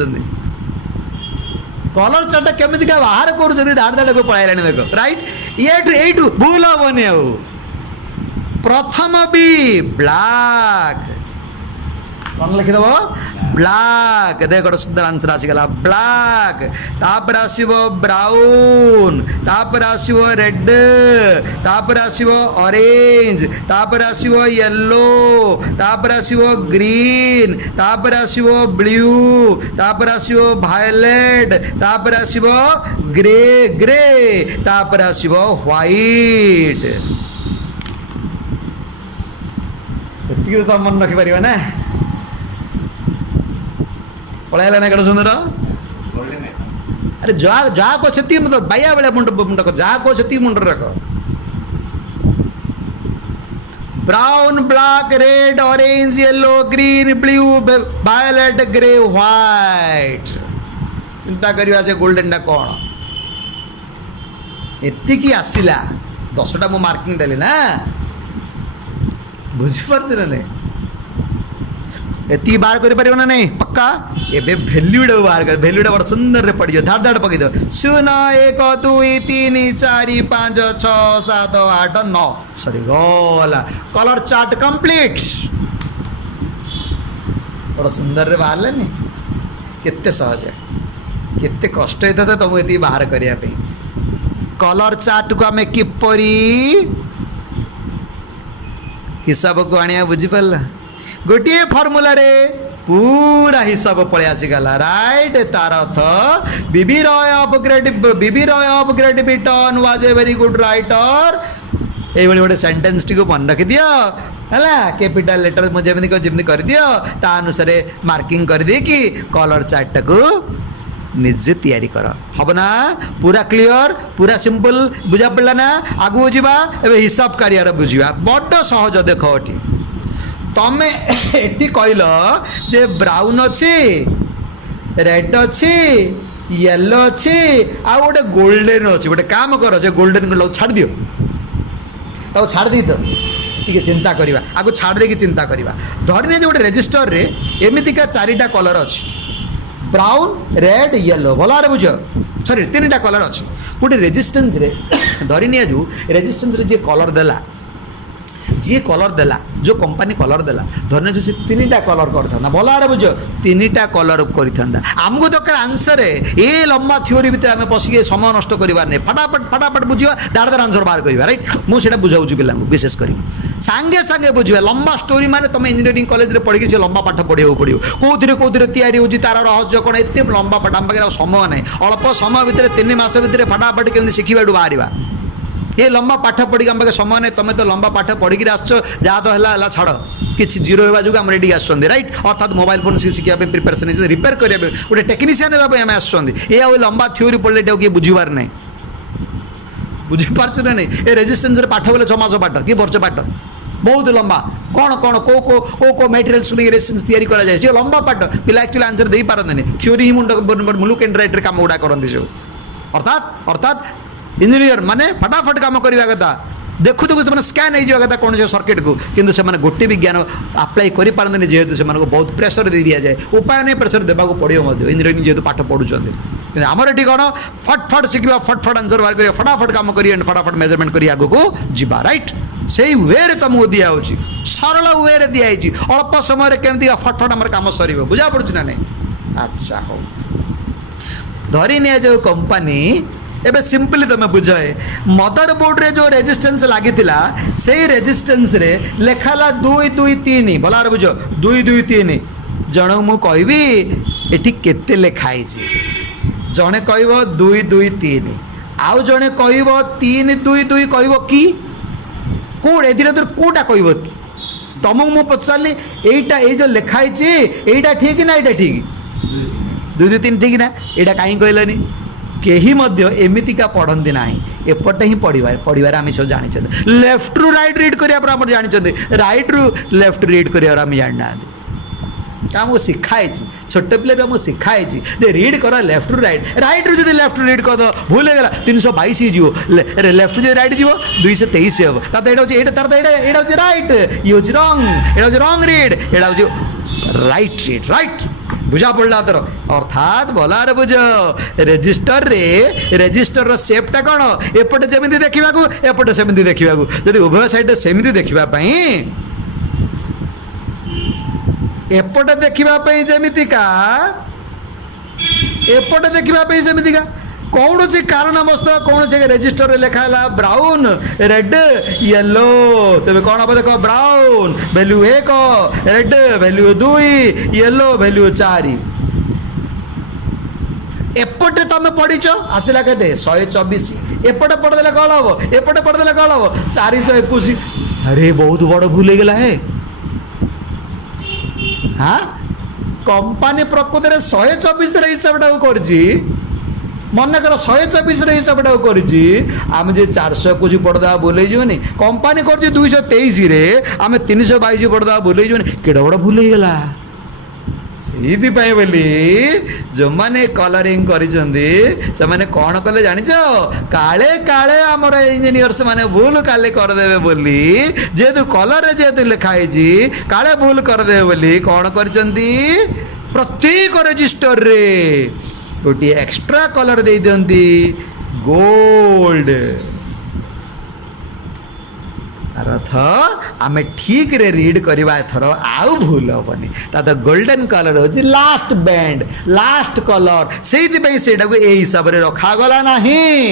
कलर चार्ट केमिति क्या बाहर कर धाड़ धाड़ को पलाइलानी देख राइट ये भूल हेनी आ प्रथम भी ब्लैक कौन लिखिदेव ब्लैक देख गोटे सुंदर आंसर आसीगला ब्लैक तापर आसीबो ब्राउन तापर आसीबो रेड तापर आसीबो ऑरेंज तापर आसीबो येलो तापर आसीबो ग्रीन तापर आसीबो ब्लू तापर आसीबो वायलेट तापर आसीबो ग्रे ग्रे तापर आसीबो व्हाइट एतिक तो मन रखि परिबा ना पढ़ाइला ना कड़ सुंदर अरे जा को छती मतलब बाया बेले मुंड मुंड को जा को छती मुंड रख brown black red orange yellow green blue violet grey white चिंता करिवा से गोल्डन टा कौन एतिकी आसिला 10टा मु मार्किंग देली ना बुझी पारछ ना नहीं एति बाहर कर ना नहीं पक्का एबे वैल्यूटा बाहर कर वैल्यूटा बड़ा सुंदर रे पड़ धाड़ धाड़ पकई दो 0 1 2 3 4 5 6 7 8 9 सॉरी गला कलर चार्ट कंप्लीट बड़ा सुंदर रे बाहर लेनी केते सहज है केते कष्ट होता था तुम ये बाहर करने कलर चार्ट को आम किपरी हिसाब को आने बुझीपारा गोटे फर्मुला रे पूरा हिसाब पड़े आसीगला राइट तार अर्थ B B Roy of Great Britain was a very good writer ये गोटे सेंटेंस टी को मन रखी दियो है कैपिटल लेटर मुझे कर दियो ता अनुसार मार्किंग कर दे कि कलर चार्ट को निजे तैयारी कर हम ना पूरा क्लियर पूरा सिंपल बुझा पड़ा ना आगू जावा ए हिसाब कार्य बुझा बड़ सहज देख एटी तमे एटी कहल जे ब्राउन अच्छे रेड अच्छे येलो अच्छे आ गोटे गोल्डन अच्छे गोटे काम कर गोल्डन कलर छाड़ दियो तब छाड़ दी तो टी चिंता करवा आगो छाड़ दे चिंता करवा धरने जो गोटे रेजिस्टर रे एमतीका 4टा कलर अच्छे ब्राउन रेड येलो भल बुझ सॉरी 3टा कलर अच्छे गोटे रेजिस्टेंस रे धरनी जो रेजिस्टेंस रे जे कलर देला जी कलर देला जो कंपनी कलर देला धरने जो से तीनटा कलर करता भल बुझ तीनटा कलर करता आमको दरकार आंसर ए लंबा थ्योरी भितर आम पशिक समय नष्ट करार नहीं फटाफट फटाफट बुझा दाड़ दाड़ आंसर बाहर करवा राइट मुझे बुझाऊँ पिला विशेष कर सांगे सांगे बुझे लंबा स्टोरी माने तुम इंजीनियरिंग कॉलेज रे पढ़ी से लंबा पाठ पढ़ाई पड़ो कौन तैयारी हो तार रहस्य कौन एत लंबा पाठ आम पाखे समय नहीं अल्प समय भितर 3 मास भितर फटाफट केमी शिखा बाहर ये लंबा पाठ पढ़ी आम पाखे समय नहीं तुम्हें तो लंबा पाठ पढ़ी आसो जहाँ तो है छाड़ किसी जीरो होगा जो आम ये आसुँच रईट अर्थात मोबाइल फोन शिखा प्रिपेरेसन रिपेयर करने गोटे टेक्नीशियन आम आसुँच ये लंबा थ्योरी पढ़ले किए बुझीबार नहीं बुझीपार ना नहीं ये रेजिस्टेंस पाठ बोले 6 मास पाठ कि वर्ष पाठ बहुत लंबा कौन कौन को मेटेरियल्स रेजिस्टेंस तैयारी करा जाए जो लंबा पाठ पिला एक्चुअली आंसर दे पारंतनी थ्योरी ही मुंड लुक एंड राइट काम गुड़ा करते जो अर्थात इंजीनियर माने फटाफट काम करवा कथा देखु देखु से स्कान हो जावा कथा कौन सर्किट को किंतु से गोटे भी ज्ञान आप्लाई कर पारंतनी जेहेतु से बहुत प्रेसर दे दि जाए उपाय नहीं प्रेसर देवाक पड़ो इंजीनियरिंग जेहेतु पाठ पढ़ुंट आमर ये कौन फटफट शिखा फटफट आंसर बाहर करिया फटाफट काम करिए फटाफट मेजरमेंट कर आगे को जीवा राइट से वे तुमको दिखाई सरल वे दिखाई अल्प समय केमती फटफट आम कम सर बुझा पड़ू ना नहीं अच्छा हो धरी नि जो कंपनी एबे सिंपली तुम बुझे मदर बोर्ड रे जो रेजिस्टेंस लगी से रेजिस्टेंस रे लेखाला 2 2 3 भला बुझ 2 2 3 जन मु कहबी एठी केते लेखाई जड़े कह 2 2 3 आउ जड़े कह 3 2 2 कह कि कौन ए कौटा कह तुमको मुझे पचारि यहीटा ये जो लिखाई यहीटा ठीक ना यहाँ ठीक 2 2 3 ठीक ना यहाँ कहीं कहलनि केही मध्य एमितिका पढ़ती ना एपटे ही पढ़वार आम सब जानी लेफ्ट रु राइट रीड करार जानी राइट रु लेफ्ट रीड करार आम जाना आमको शिखाई छोट पिले आमको शिखाई जे रीड कर लेफ्ट रु राइट राइट रु जो लेफ्ट रीड कर भूल हो गला 322 हो लेफ्ट जो राइट जीव 223 हम तार राइट ये हूँ रंग ये रंग रीड यहाँ हूँ राइट रीड राइट बुझा पड़ा तर अर्थात भलार बुझ रेजिस्टर रे रेजिस्टर सेपटा कौन एपटे जमी देखा एपटे सेमती देखा जब उभय साइड सेमती देखापी एपटे देखापी जमीतिका एपटे देखापी सेमतिका कौन सी कारणवश कौन से रेजिस्टर लिखा है ब्राउन रेड येलो तेज कौन हम देख brown value 1 red value 2 yellow value 4 एपटे तुम पढ़ीच आसला के 124 एपटे पढ़देले कौन हम एपटे पढ़देले कौन हम 421 अरे बहुत बड़ भूल गला है हाँ कंपनी प्रकृत में 124 हिसाब कर मन कर 124 हिसाब आम जो 400 कुछ पढ़दा बोले जोनी कंपनी कर 223 रे आम 322 पढ़दा बोले जोनी केड़ा बड़ा भूल गला से बोली जो मैंने कलरिंग से मैंने कौन कले जान काले काले आमर इंजीनियर्स माने भूल काले करदे बोली जेहेतु कलर जेहेतु लिखाई काले भूल करदे बोली कौन कर प्रत्येक रजिस्टर रे गोटे एक्स्ट्रा कलर दे दियंती गोल्ड अर्थ आम ठीक रे रीड करवा एथर आउ भूल हेनी तो गोल्डन कलर हो लास्ट बैंड लास्ट कलर से हिसाब से रखागला नहीं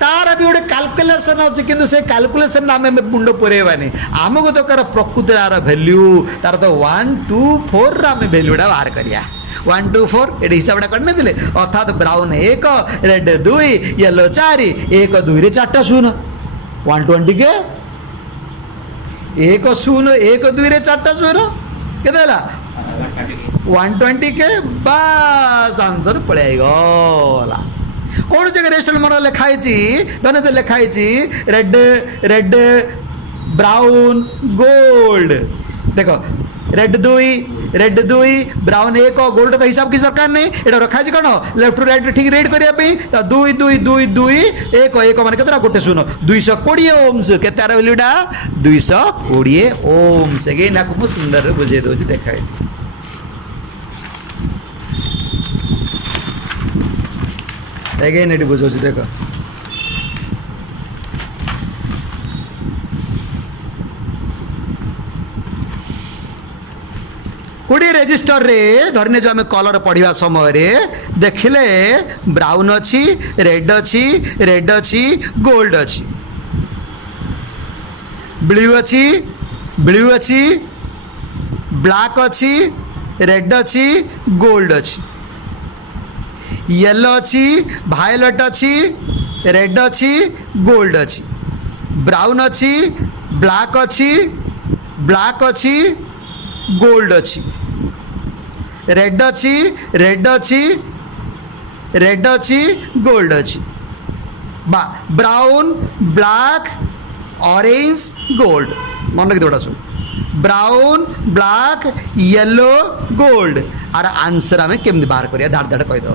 तार भी गोटे काल्कुलेसन अच्छे कि से काल्कुलेसन आम मुंड पुरेबानी आमको दरकार प्रकृत तार भैल्यू तार तो 1 2 4 आम भैल्यूटा बाहर करिया 1 2 4 ये हिसाबटा करने अर्थात ब्राउन 1 रेड 2 येलो 4 1 2 रे 4टा शून्य 120 के 1 शून्य 1 2 रे 4टा शून्य के 120 के बस आंसर पड़े गला कौन जगह रेजिस्टर मोर लिखाई धन जो लिखाई रेड रेड ब्राउन गोल्ड देख रेड 2 ब्राउन 1 गोल्ड तो हिसाब किसी दरकार नहीं ये रखाई कौन लेफ्ट टू राइट ठीक रीड करने 2 2 2 2 1 1 मान के गोटे शून्य 220 ओम्स के भैल्यूटा 220 ओम्स अगेन आपको सुंदर बुझे दूसरी देखा अगेन ये बुझे देख कोड़ी रेजिस्टर रे धरने जो आम कलर पढ़ा समय रे देखिले ब्राउन अच्छी रेड अच्छी गोल्ड अच्छी ब्लू अच्छी ब्लैक अच्छी रेड अच्छी गोल्ड अच्छी येलो अच्छी वायलेट अच्छी रेड अच्छी गोल्ड अच्छी ब्राउन अच्छी ब्लैक अच्छी गोल्ड अच्छी रेड अच्छी गोल्ड अच्छी ब्राउन ब्लैक ऑरेंज गोल्ड मन रखी थोड़ा सुन brown black yellow gold are answer आम केमती बाहर करिया धाड़ धाड़ कहीद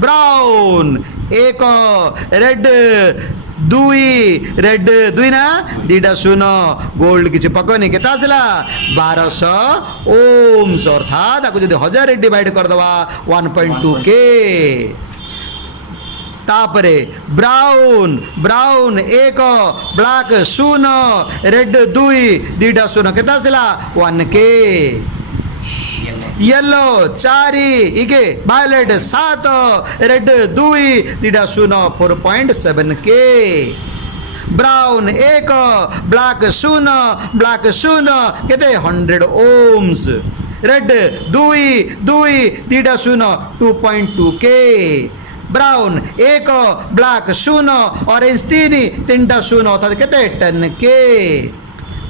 ब्राउन एक रेड दुई ना दीटा शून्य गोल्ड किसी पकनी के 1200 ओम्स अर्थात आपको जब 1000 डिवाइड करदे 1.2 के तापरे ब्राउन एक ब्लैक शून्य रेड दुईटा शून्य के 1 के येलो 4 इके वायलेट 7 रेड दुईटा शून्य 4.7 के ब्राउन एक ब्लैक शून्य केते 100 ओम्स रेड दुईटा शून्य 2.2 के ब्राउन एक ब्लैक शून्य ऑरेंज 3टा शून्य अर्थात केते 10 के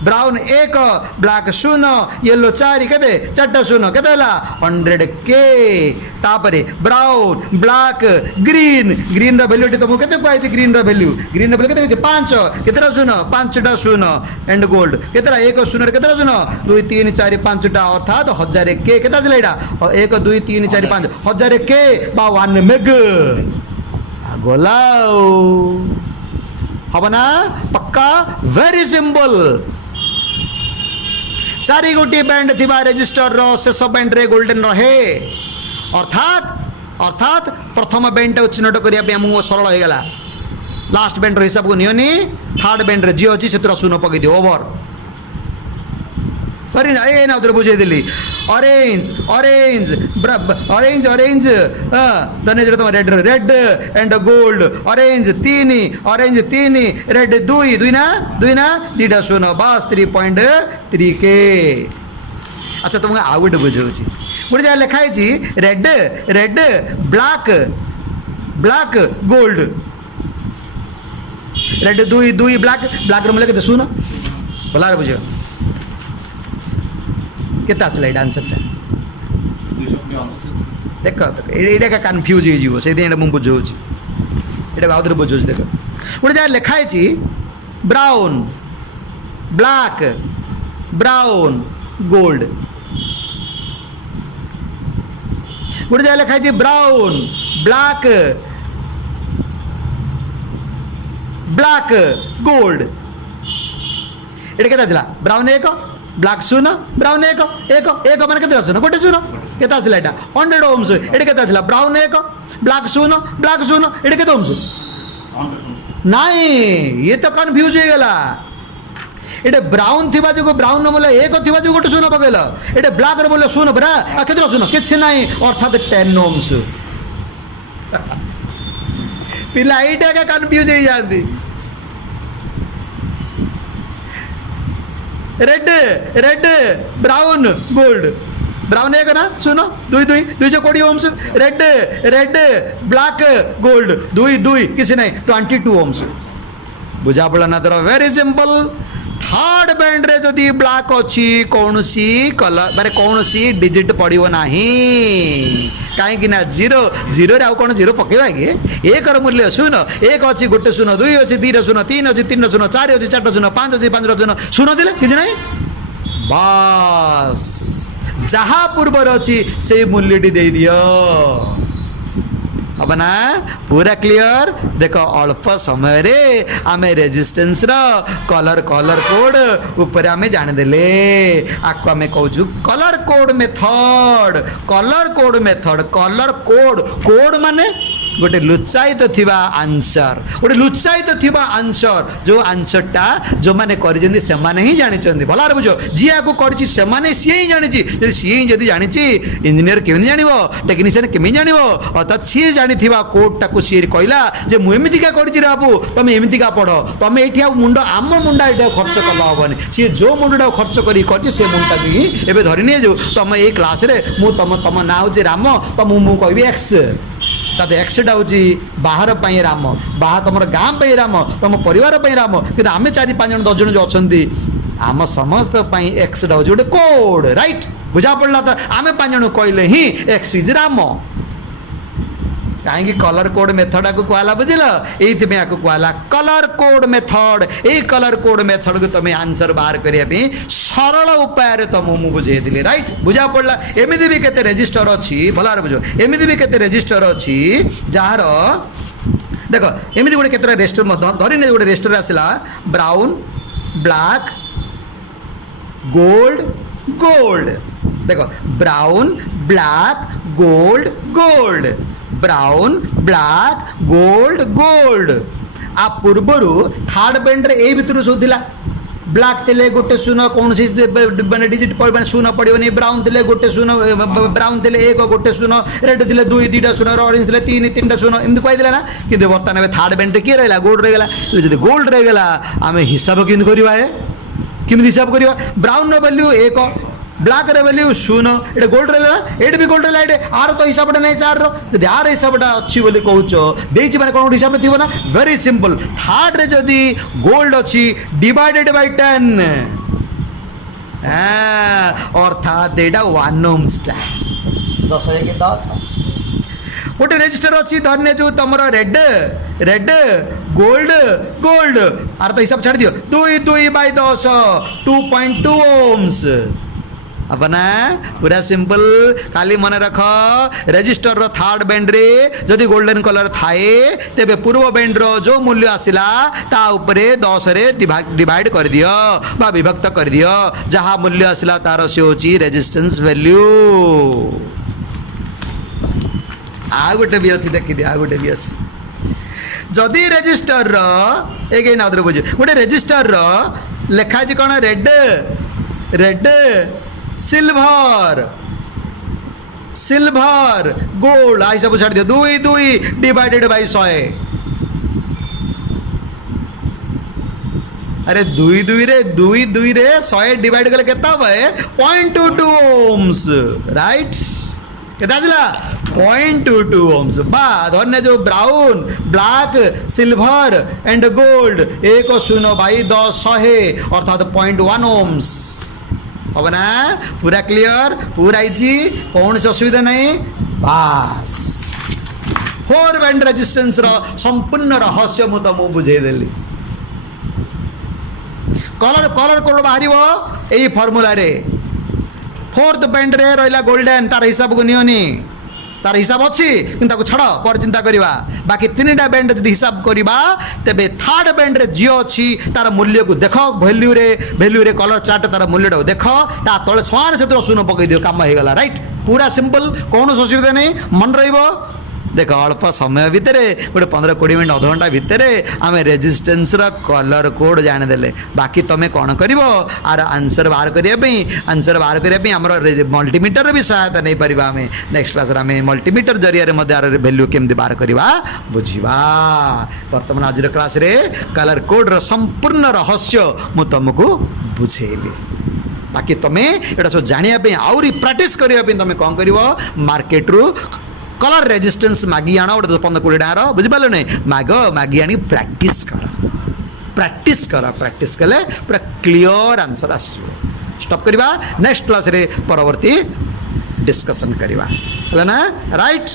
ब्राउन एक ब्लैक शून्य येलो 4 केते 4टा शून्य केते 100 के तापरे ब्राउन ब्लैक ग्रीन रा वैल्यू तुमको केते कहै ग्रीन रा वैल्यू केते 5 केतेरा शून्य 5टा शून्य एंड गोल्ड केतेरा एक शून्य केतेरा शून्य 2 3 4 5टा अर्थात 1000 के केता जले एटा 1 2 3 4 5 1000 के बा 1 मेग गोलाओ हबना पक्का वेरी सिंपल 4 गोटी बैंड थिबा रेजिस्टर रो शेष बैंड रे गोल्डन रहे अर्थात प्रथम बैंड को चिन्हट करने आमको सरल हो गला लास्ट बैंड हिसाब को नियोनी थर्ड बैंड रे जी अच्छी से शून्य पकई दियो ओवर ना बुझे दिली ऑरेंज धने जो तुम red and gold orange 3 red 2 ना 2टा शून्य बस 3.3 के अच्छा तुमको आउ गोटे बुझाऊँ गोटे जगह लिखाई red black gold red 2 black room के शून्य भला बुझ केता आसला एटा आंसरटा देख एटा का कन्फ्यूज हो से मुझे बुझाऊँ एटा आउे बुझाऊँ देख गोटे जगह लिखाई ब्राउन गोल्ड गोटे जगह लिखाई ब्राउन ब्लैक गोल्ड एटा केता ब्राउन एक ब्लैक शून्य ब्राउन एक मान के शून्य गोटे शून्य केता आसला एटा 100 ओम्स एटा केता आसला ब्राउन एक ब्लैक शून्य एटा केते ओम्स नाई ये तो कन्फ्यूज हो गला एटे ब्राउन थिबा जो ब्राउन मूल्य एक थिबा जो गोटे शून्य पकेल एटे ब्लैक रो मूल्य शून्य परा केते शून्य किछि नाई अर्थात 10 ओम्स पिला एटा का कन्फ्यूज हो जाती रेड ब्राउन गोल्ड ब्राउन एक ना सुनो 220 ओम्स रेड ब्लैक गोल्ड 2 किसी नहीं 22 ओम्स बुझा पड़ा ना तर वेरी सिंपल थर्ड बैंड रे जदि ब्लैक अच्छी कौन सी कलर माने कौन सी डिजिट पड़ो ना कहीं ना जीरो रे आउ कौन जीरो पकेबा कि एक मूल्य शून्य एक अच्छी गोटे शून्य 2 अच्छी 2 शून्य 3 अच्छी 3 शून्य 4 अच्छी 4 शून्य 5 अच्छी 5 शून्य शून्य दिले कि नहीं बस जहाँ पूर्वर अच्छी से मूल्यटी दे दियो अब ना पूरा क्लियर देख अल्प समय रे आमे रेजिस्टेंस रो कलर कोड ऊपर आमे जान देले आको आमे कहू कलर कोड मेथड कोड माने गोटे लुचायित थिबा आंसर गोटे लुचायित थिबा आंसर जो आंसरटा जो माने करिसेंती से माने ही जानिचंती भला रे बुझो जी आको करछि से माने सी ही जानिछि जदि सी ही जदि जानिछि इंजीनियर केमि जानिबो टेक्नीशियन केमि जानिबो अर्थात सी जानिथिबा कोड टाको सी कहला जे मु एमितिका करछि रे बाबू तमे एमितिका पढो तमे एठी आ मुंड आम मुंडा एटा खर्च कला होबनी सी जो मुंडा खर्च करी करछि से मुंडा भी एबे धरि ने जो तमे ए क्लास रे मु तम ना हो राम तो मु कहबी एक्स ताते एक्सटा हूँ बाहर पाई राम बाहर तुम गाँ पाई राम तुम परिवार पाई राम कि आम 4-5 जन 10 जन जो अच्छा आम समस्त एक्सटा हूँ गोटे कोड राइट बुझा पड़ा तो आम 5 जन कहले ही एक्स इज राम कहीं कलर कोड मेथड को कहला बुझल ये कहला कलर कोड मेथड ये कलर कोड मेथड को तुम आंसर बाहर करने सरल उपाय तुमको बुझे देली राइट बुझा पड़ा एमती भी केते रजिस्टर अच्छी भल बुझ एमती भी केते रजिस्टर अच्छी जार देख एमती गोटे केतटा रेस्टर धरी ने गोटे रेस्टर आसला ब्राउन ब्लैक गोल्ड गोल्ड देख brown black gold gold brown black gold gold आ पूर्वर थर्ड बैंड रे ए भितर सोला ब्लैक थे गोटे शून्य कौन मैंने डिजिट मैंने शून्य पड़ोनी ब्राउन थे गोटे शून्य ब्राउन थे 1 गोटे शून्य रेड थे 2 शून्य ऑरेंज थे 3 शून्य एमती कहीदे ना कि बर्तमान थर्ड बैंड किए रहा गोल्ड रहीगला जब गोल्ड रहीगला आम हिसाब केमती करवा केमती हिसाब करवा ब्राउन वैल्यू 1 ब्लैक रे वैल्यू 0 ये गोल्ड रहा ये भी गोल्ड रहा ये आर तो हिसाबटा नहीं चार जब आर हिसाबटा अच्छी बोली कहूच देती मैंने कौन हिसाब थी ना वेरी सिंपल थर्ड रे जदि गोल्ड अच्छी डिवाइडेड बाय 10 अर्थात यहाँ 1 ohms 10 गोटे रजिस्टर अच्छी धरने जो तुम red red gold gold are तो हिसाब छाड़ दियो 2/10 2.2 ohms अपना पूरा सिंपल खाली मन रख रजिस्टर रो थर्ड बैंड रे जदि गोल्डन कलर थाए तेबे पूर्व बैंड रो जो मूल्य आसिला ता उपरे 10 रे डिवाइड कर दियो बा विभक्त कर दियो जहा मूल्य आसिला तार से होची रेजिस्टेंस वैल्यू आ गोटे भी अछि देखि दे आ गोटे भी अछि जदि रजिस्टर रो एक ना उधर बुझ गोटे रजिस्टर रो लेखा जी कोन red red silver silver gold आई सब छाड़ दियो 2 डिवाइडेड बाय 100 अरे 2 रे 100 डिवाइड कले केता होय 0.22 ohms राइट केता आजला 0.22 ohms बा धरने जो brown black silver and gold 1/10 अर्थात 0.1 ohms अब ना पूरा क्लियर पूरा इजी कौन सी असुविधा नहीं बास 4 बैंड रेजिस्टेंस रो संपूर्ण रहस्य मु तुमको बुझेदेली कलर कलर कोड बाहर यही फर्मूला रे 4th बैंड रे रहा गोल्डन तार हिसाब को नियोनी तार हिसाब अच्छी कि छाड़ पर चिंता करवा बाकी 3टा बैंड जब हिसाब करवा तेबे थर्ड बैंड रे जी अच्छी तार मूल्य को देख वैल्यू रे कलर चार्ट तार मूल्य देख ता तले समान से 0 पकई दियो काम हो गला राइट पूरा सिंपल कौन असुविधा नहीं मन रहिबो देख अल्प समय भितर गोटे 15-20 मिनट अध घंटा भितर आम रेजिस्टेंस कलर कोड जानेदेले बाकी तुम कौन कर आर आंसर बाहर करने आम मल्टीमीटर भी सहायता नहीं पार आम नेक्स्ट क्लास आम मल्टीमीटर जरिया आर वैल्यू केमती बाहर करवा बुझा बर्तमान आज क्लास रे कलर कोड संपूर्ण रहस्य मु तुमको बुझेली बाकी तुम्हें यहाँ सब जानापी आहरी प्राक्ट करने तुम कौन कर मार्केट रू कलर रेजिस्टेंस मागी आण गोटे 15-20 टाँग बुझिपार नहीं मागी आनी प्रैक्टिस कले पूरा क्लियर आंसर आस स्टॉप करवा नेक्स्ट क्लास रे परवर्ती डिस्कशन करवा है ना राइट।